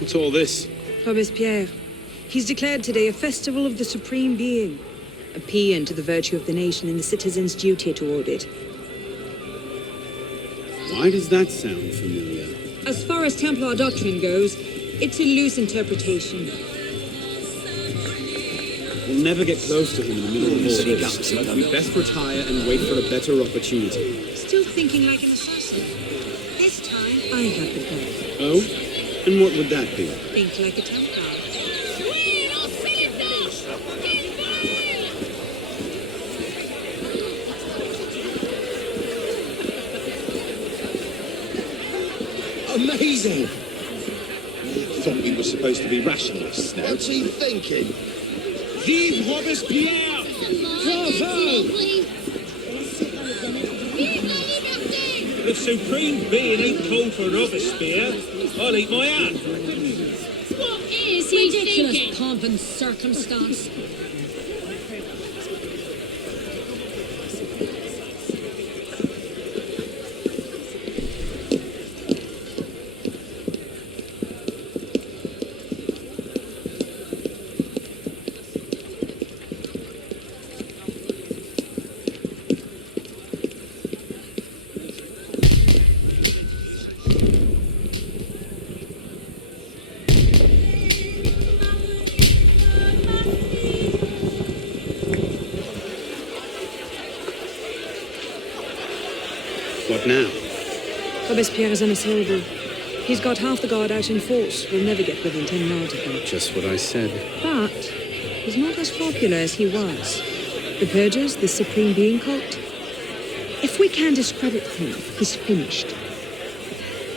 What's all this? Robespierre. He's declared today a festival of the Supreme Being. A paean to the virtue of the nation and the citizens' duty toward it. Why does that sound familiar? As far as Templar doctrine goes, it's a loose interpretation. We'll never get close to him in the middle of all this. We best retire and wait for a better opportunity. Still thinking like an assassin. This time, I have the plan. Oh? And what would that be? Think like a Templar. Amazing! Thought we were supposed to be rationalists now. What's he thinking? Vive Robespierre! Bravo! The Supreme Being ain't called for Robespierre. I'll eat my hand. What is he Ridiculous thinking? pomp and circumstance. What now? Robespierre is unassailable. He's got half the guard out in force. We'll never get within 10 yards of him. Just what I said. But he's not as popular as he was. The Purgers, the Supreme Being cult. If we can discredit him, he's finished.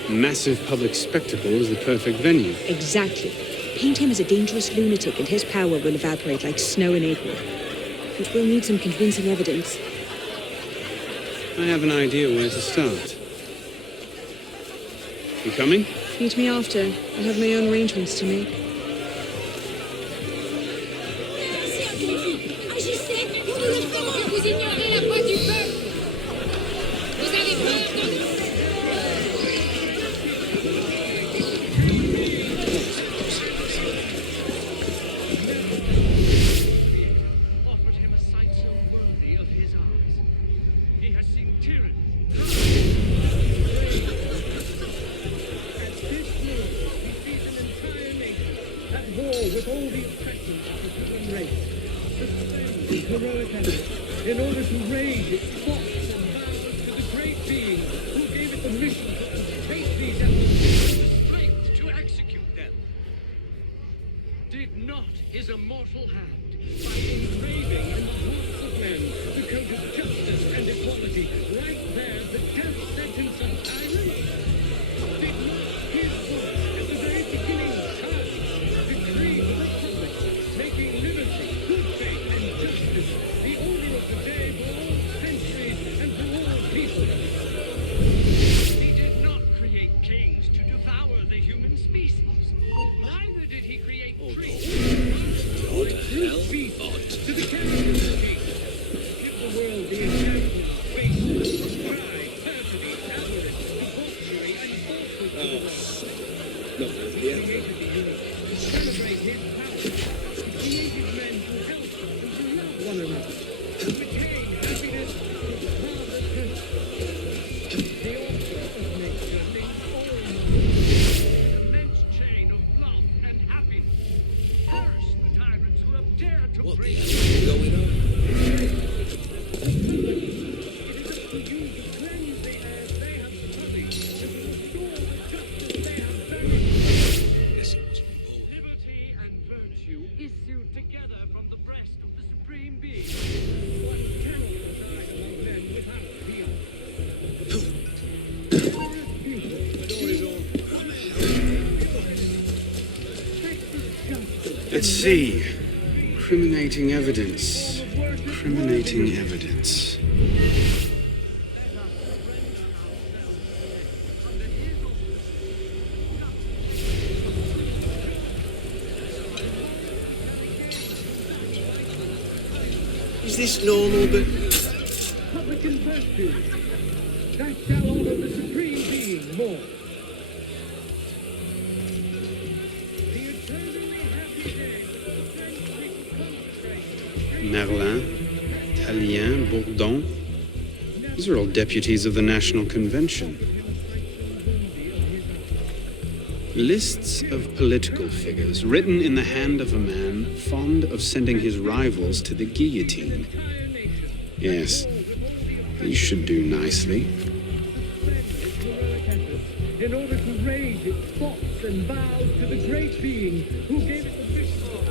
Massive public spectacle is the perfect venue. Exactly. Paint him as a dangerous lunatic and his power will evaporate like snow in April. But we'll need some convincing evidence. I have an idea where to start. You coming? Meet me after. I have my own arrangements to make. Agissez, vous nous le ferons. Vous ignorez la voix du peuple. Vous avez peur de nous. Offered him a sight so worthy of his eyes. He has seen tyranny. At war with all the oppressions of the human race, the heroic effort in order to raise its thoughts and vows to the great being who gave it the mission to undertake these efforts and the strength to execute them. Did not his immortal hand, by engraving in the hearts of men the coat of justice and equality, right there the death sentence of tyrants? Did not his voice at the very beginning of time decree the republic, making liberty, good faith, and justice the order of the day for all centuries and for all people? He did not create kings to devour the human species. Neither did he create priests. Brute beasts to the character of the king. Give the world the example of baseness, pride, perfidy, avarice, debauchery, and falsehood. Not here. Created the universe to celebrate his power. He created men to help and to love one another, to retain happiness with the Father perfect. The author of nature links all minds with an immense chain of love and happiness. Perish the tyrants who have dared to What the break. hell is going on? It is up to you to cleanse the air they have sullied, and to restore the justice they have buried. Guess it wasn't important. Liberty and virtue issued together from the breast of the Supreme Being. Let's see. Criminating evidence. Criminating evidence. Is this normal, but Publican virtue. That shall honor the supreme being more. The eternally happy day of French Merlin, Tallien, Bourdon. These are all deputies of the National Convention. Lists of political figures written in the hand of a man fond of sending his rivals to the guillotine. Yes, these should do nicely. in order to raise its thoughts and vows to the great being who gave it the victory.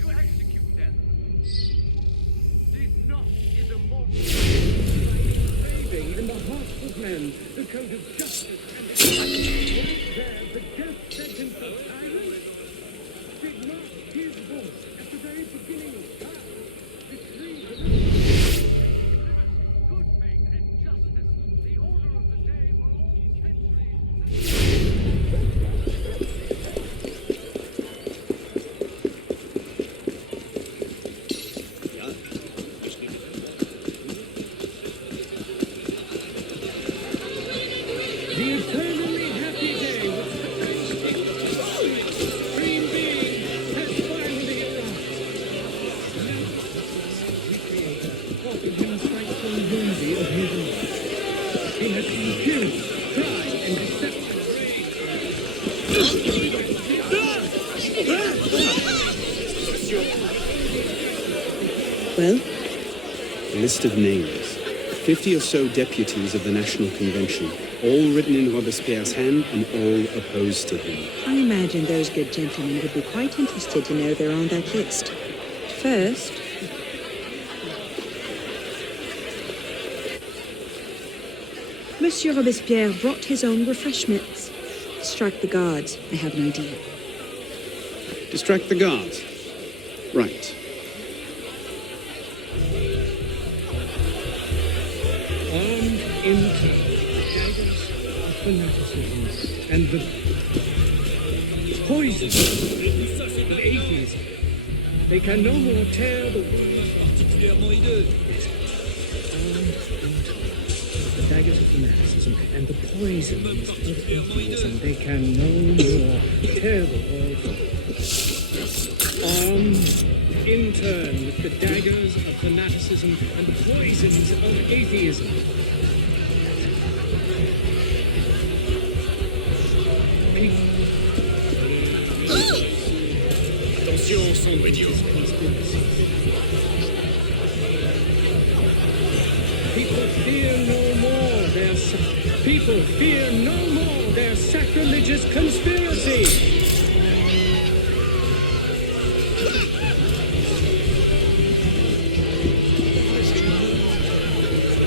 To execute them. This knot is immortal. Craving in the hearts of men the code of justice and right there, the death sentence of tyrants. Did not his voice at the very beginning of time decree the Good faith and justice, the order of the day for all centuries. the eternally happy day which the supreme being has finally arrived. Offered him a sight so worthy of his own. He has seen tyranny, pride, and deception Well, A list of names. 50 or so deputies of the National Convention, all written in Robespierre's hand and all opposed to him. I imagine those good gentlemen would be quite interested to know they're on that list. First, Monsieur Robespierre brought his own refreshments. Strike the guards. I have an idea. Distract the guards. Right. armed in daggers of fanaticism and the poison of atheism. They can no more tear the world the daggers of fanaticism and the poisons of atheism. They can no more tear the world armed in turn with the daggers of fanaticism and the poisons of atheism. attention, sombre idiot. People fear no more their sacrilegious conspiracy.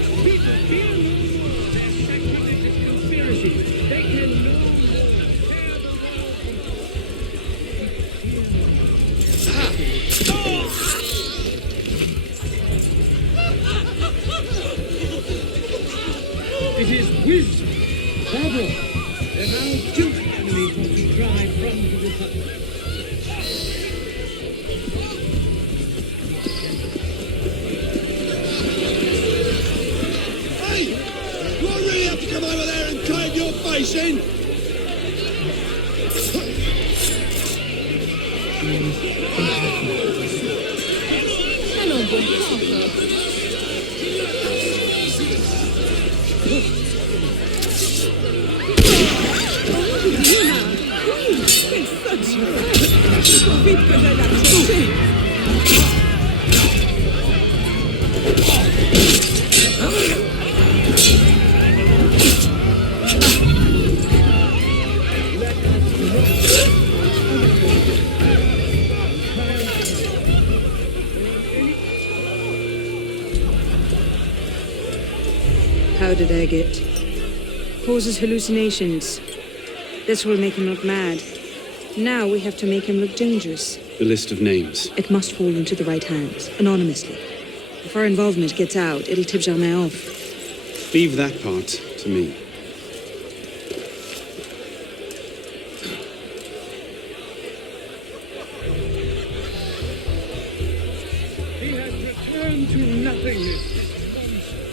People fear no more their sacrilegious conspiracy. They can no more tear the It is wisdom, bravo, that our guilty enemies must be driven from the Republic. Hey! Do I really have to come over there and cave your face in? Allons, bon encore. How did I get? Causes hallucinations. This will make him look mad. Now we have to make him look dangerous. The list of names. It must fall into the right hands, anonymously. If our involvement gets out, it'll tip Germain off. Leave that part to me. He has returned to nothingness.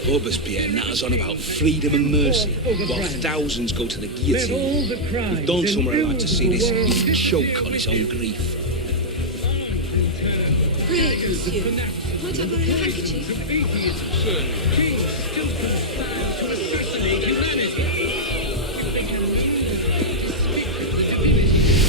Robespierre natters on about freedom and mercy, while thousands go to the Let guillotine. all the crimes We've gone and somewhere like to ills see of this the world youth choke on his own grief. Pray, monsieur. Might I borrow your handkerchief? Kings still conspire to assassinate humanity.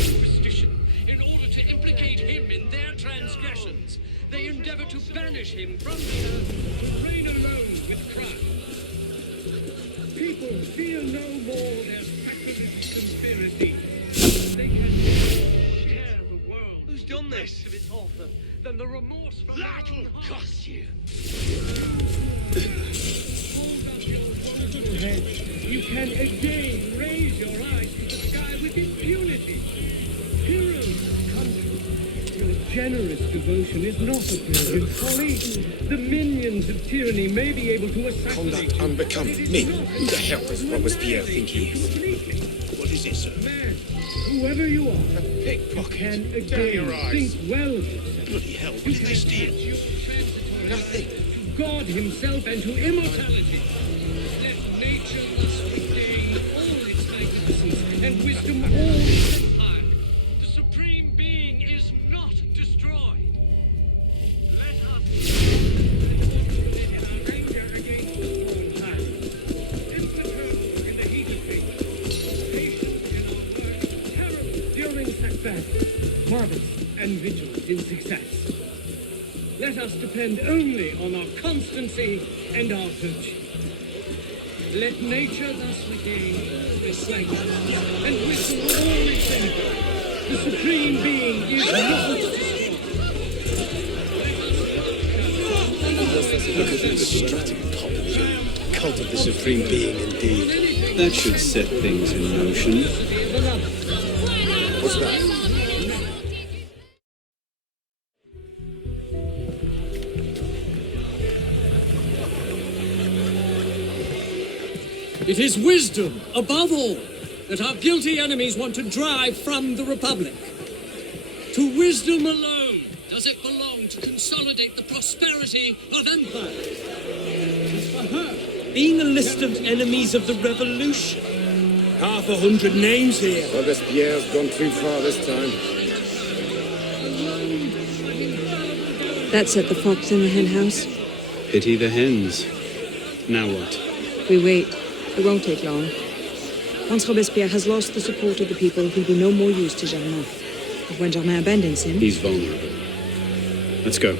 Superstition. In order to implicate him in their transgressions, they endeavor to banish him from the earth, to reign alone with crime. People fear no more their sacrilegious conspiracy. They can Share the world. Who's done this? Of its author, then the remorse from That'll cost you. hold up your wonderful head. You can again raise your eyes to the sky with impunity. Heroes of the country, your generous devotion is not a brilliant folly. The minions of tyranny may be able to assassinate Conduct you, unbecoming but it is me. not Who the hell does Robespierre think he is? What is it, sir? Man, whoever you are, Pickpocket. can Down your again eyes. think well of yourself. Bloody hell, what did they steal? Nothing. To God himself and to immortality. Let nature thus regain all its magnificence and wisdom all its empire. The supreme being is not destroyed. Let us in our anger against the fallen tyrant. Imperturbable in the heat of things. Patient in our work. Terrible during setbacks. Marvelous and vigilant in success. Let us depend only on our constancy and our virtue. Let nature thus regain all its strength and wisdom all its favor. The supreme being is not destroyed. Look at this strutting cop. Cult of the Supreme Being, indeed. That should set things in motion. What's that? It is wisdom, above all, that our guilty enemies want to drive from the Republic. To wisdom alone does it belong to consolidate the prosperity of empire. As for her, being a list of enemies of the revolution. 100 names here. Robespierre's gone too far this time. That set the fox in the hen house. Pity the hens. Now what? We wait. It won't take long. Once Robespierre has lost the support of the people, he'll be no more use to Germain. But when Germain abandons him... He's vulnerable. Let's go.